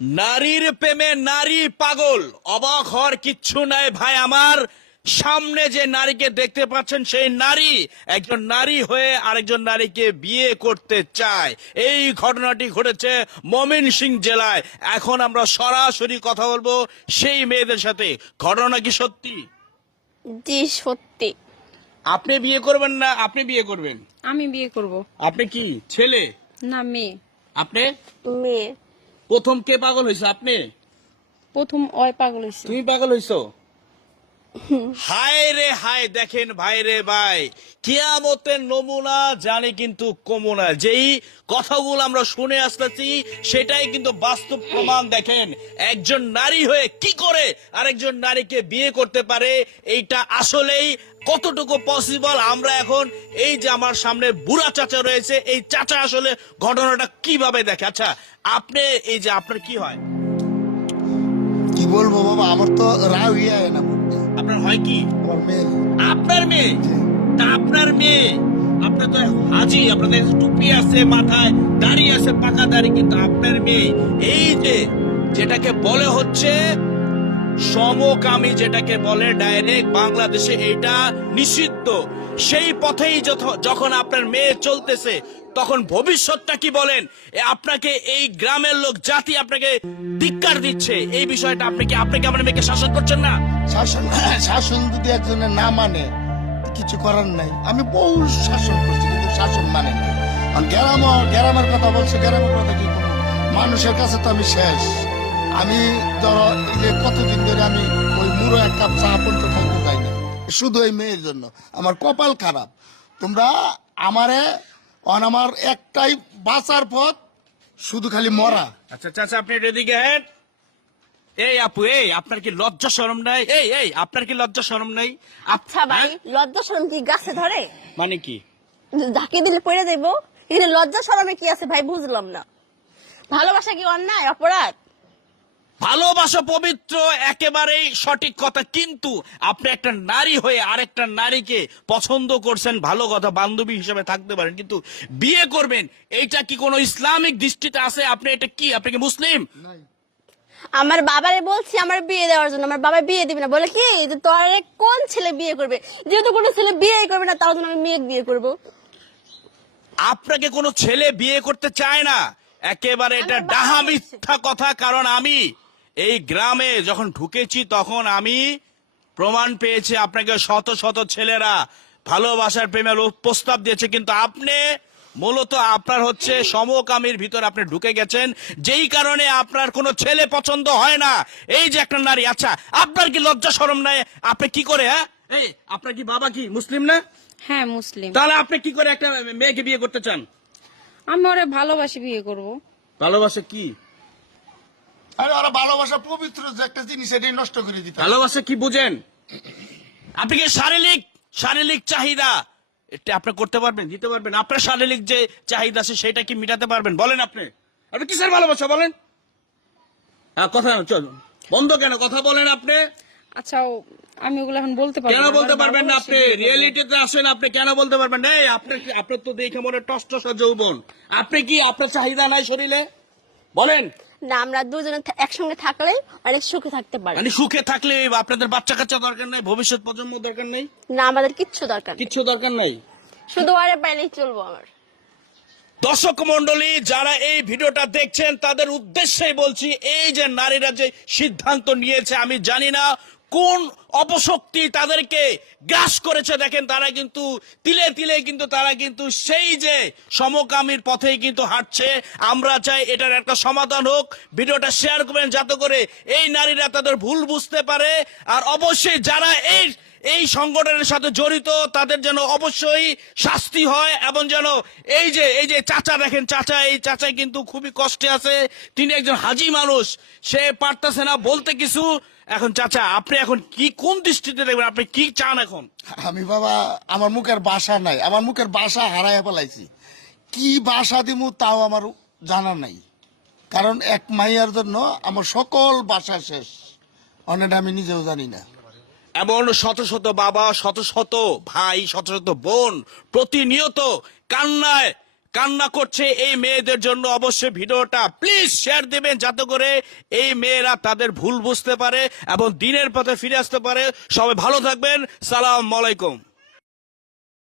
নারীর প্রেমে নারী পাগল, অবাক হওয়ার কিচ্ছু নাই ভাই আমার। সামনে যে নারীকে দেখতে পাচ্ছেন সেই নারী একজন নারী হয়ে আরেকজন নারীকে বিয়ে করতে চায়। এই ঘটনাটি ঘটেছে ময়মনসিংহ জেলায়। এখন আমরা সরাসরি কথা বলবো সেই মেয়েদের সাথে। ঘটনা কি সত্যি? জি সত্যি। আপনি বিয়ে করবেন না আপনি বিয়ে করবেন? আমি বিয়ে করব। আপনি কি ছেলে না মেয়ে। আপনি? মেয়ে। প্রথম কে পাগল হয়েছে? আপনি? প্রথম ওই পাগল হয়েছে। তুমি পাগল হইছো? হায় রে হায়, দেখেন ভাই রে ভাই, কিয়ামতের নমুনা জানি কিন্তু কমুনা। যেই কথাগুলো আমরা শুনে আসতেছি সেটাই কিন্তু বাস্তব প্রমাণ। দেখেন একজন নারী হয়ে কি করে আরেকজন নারীকে বিয়ে করতে পারে, এইটা আসলেই কতটুকু পসিবল আমরা এখন এই যে আমার সামনে বুড়া চাচা রয়েছে, এই চাচা আসলে ঘটনাটা কিভাবে দেখে। আচ্ছা আপনি এই যে আপনার কি হয়? কি বলবো বাবা, আমার তো রাগ হয়ে যায় না মধ্যে। আপনার হয় কি? আমার মেয়ে। আপনার মেয়ে? তা আপনার মেয়ে, আপনার তো হাজি, আপনাদের টুপি আছে, মাথায় দাড়ি আছে, পাকা দাড়ি, কিন্তু আপনার মেয়ে এই যে যেটাকে বলে হচ্ছে সমকামী, যেটাকে বলে ডাইরেক্ট বাংলাদেশে এটা নিষিদ্ধ, সেই পথেই যখন আপনার মেয়ে চলতেছে তখন ভবিষ্যৎটা কি বলেন? আপনাকে এই গ্রামের লোক জাতি আপনাকে ধিক্কার দিচ্ছে, এই বিষয়টা আপনি কি আপনার মেয়েকে শাসন করছেন না? শাসন যদি একজনের না মানে কিছু করার নাই। আমি বহু শাসন করছি কিন্তু শাসন মানে না। গ্রামের কথা বলছে, গ্রামের কথা কি করবো? মানুষের কাছে তো আমি শেষ। আমি ধরো এই যে কতদিন ধরে আমি ওই মুড়ো এক কাপ চা পর্যন্ত খাইতে যাই না, শুধু এই মেয়ের জন্য। আমার কপাল খারাপ। তোমরা আমার একটাই বাঁচার পথ, শুধু খালি মরা। আচ্ছা চাচা আপনি এদিকে হ্যাঁ। এই আপু, এই আপনার কি লজ্জা শরম নাই? এই আপনার কি লজ্জা শরম নাই? আচ্ছা ভাই, লজ্জা শরম কি গাছে ধরে? মানে কি? ঝাঁকি দিলে পড়ে দেবো। এখানে লজ্জা শরমে কি আছে ভাই, বুঝলাম না। ভালোবাসা কি অন্যায়, অপরাধ? ভালোবাসা পবিত্র, একেবারেই সঠিক কথা, কিন্তু আপনি একটা নারী হয়ে আরেকটা নারীকে পছন্দ করছেন, ভালো কথা, বান্ধবী হিসেবে থাকতে পারেন, কিন্তু বিয়ে করবেন, এইটা কি কোনো ইসলামিক দৃষ্টিতে আছে? আপনি এটা কি, আপনি কি মুসলিম? আমার বাবারে বলছি আমার বিয়ে দেওয়ার জন্য, আমার বাবা বিয়ে দিবে না। বলে কি যে তোর কোন ছেলে বিয়ে করবে? যেহেতু কোনো ছেলে বিয়ে করবে না, তার জন্য আমি মেয়ে বিয়ে করবো। আপনাকে কোনো ছেলে বিয়ে করতে চায় না, একেবারে এটা আমার বাবা ডাহা বলছে। মিথ্যা কথা। কারণ আমি এই গ্রামে যখন ঢুকেছি তখন আমি প্রমাণ পেয়েছি আপনাকে শত শত ছেলেরা ভালোবাসার প্রেমে প্রস্তাব দিয়েছে, কিন্তু আপনি মূলত আপনার হচ্ছে সমকামীর ভিতর আপনি ঢুকে গেছেন, যেই কারণে আপনার কোনো ছেলে পছন্দ হয় না। এই যে একটা নারী, আচ্ছা আপনার কি লজ্জা শরম নাই? আপনি কি করে, হ্যাঁ, এই আপনার কি বাবা কি মুসলিম না? হ্যাঁ মুসলিম। তাহলে আপনি কি করে একটা মেয়েকে বিয়ে করতে চান? আমি ওরে ভালোবাসি বিয়ে করব। ভালোবাসা কি? আরে ওরা ভালোবাসা পবিত্র যে একটা জিনিস, এটাই নষ্ট করে দিতে। ভালোবাসা কি বুঝেন আপনি? কি শারীরিক চাহিদা এটা আপনি করতে পারবেন, দিতে পারবেন? আপনার শারীরিক যে চাহিদা আছে সেটা কি মিটাতে পারবেন? বলেন আপনি কিসের ভালোবাসা বলেন? হ্যাঁ কথা চল বন্ধ কেন, কথা বলেন আপনি। আচ্ছা আমি ওগুলো এখন বলতে পারবো কেন না। বলতে আমার পারবেন না? ভালোবাসি আপনি বিয়ে করব। রিয়েলিটিতে আসেন, আপনি কেন বলতে পারবেন না? এই আপনার তো দেখে মনে টসটসা যৌবন, আপনি কি আপনার চাহিদা নাই শরীরে? বলেন। না, আমরা দুজনে একসঙ্গে থাকলে অনেক সুখে থাকতে পারি। মানে সুখে থাকলে আপনাদের বাচ্চা কাচ্চা দরকার নাই, ভবিষ্যৎ প্রজন্ম দরকার নাই, না, আমাদের কিচ্ছু দরকার নেই। কিচ্ছু দরকার নাই। শুধু আরে পাইলেই চলবো আমার। দর্শক মন্ডলী যারা এই ভিডিওটা দেখছেন তাদের উদ্দেশ্যেই বলছি, এই যে নারীরা যে সিদ্ধান্ত নিয়েছে, আমি জানি না কোন অপশক্তি তাদেরকে গ্রাস করেছে। দেখেন তারা কিন্তু তিলে তিলে কিন্তু তারা কিন্তু সেই যে সমকামীর পথেই কিন্তু হাঁটছে। আমরা চাই এটার একটা সমাধান হোক। ভিডিওটা শেয়ার করবেন যাতে করে এই নারীরা তাদের ভুল বুঝতে পারে। আর অবশ্যই যারা এই সংগঠনের সাথে জড়িত তাদের যেন অবশ্যই শাস্তি হয়, এবং যেন এই যে চাচা দেখেন, এই চাচা কিন্তু খুবই কষ্টে আছে। তিনি একজন হাজি মানুষ, সে পারতেছে না বলতে কিছু। এখন চাচা আপনি এখন কি কোন দৃষ্টিতে দেখবেন, আপনি কি চান এখন? আমি বাবা, আমার মুখের ভাষা নাই, আমার মুখের ভাষা হারাইয়া ফেলাইছি। কি ভাষা দিমু তাও আমার জানা নাই। কারণ এক মাইয়ার জন্য আমার সকল ভাষা শেষ, অনেকটা আমি নিজেও জানি না। এমন শত শত বাবা, শত শত ভাই, শত শত বোন প্রতিনিয়ত কান্না করছে এই মেয়েদের জন্য। অবশ্যই ভিডিওটা প্লিজ শেয়ার দিবেন যাতে করে এই মেয়েরা তাদের ভুল বুঝতে পারে এবং দিনের পথে ফিরে আসতে পারে। সবাই ভালো থাকবেন। সালাম আলাইকুম।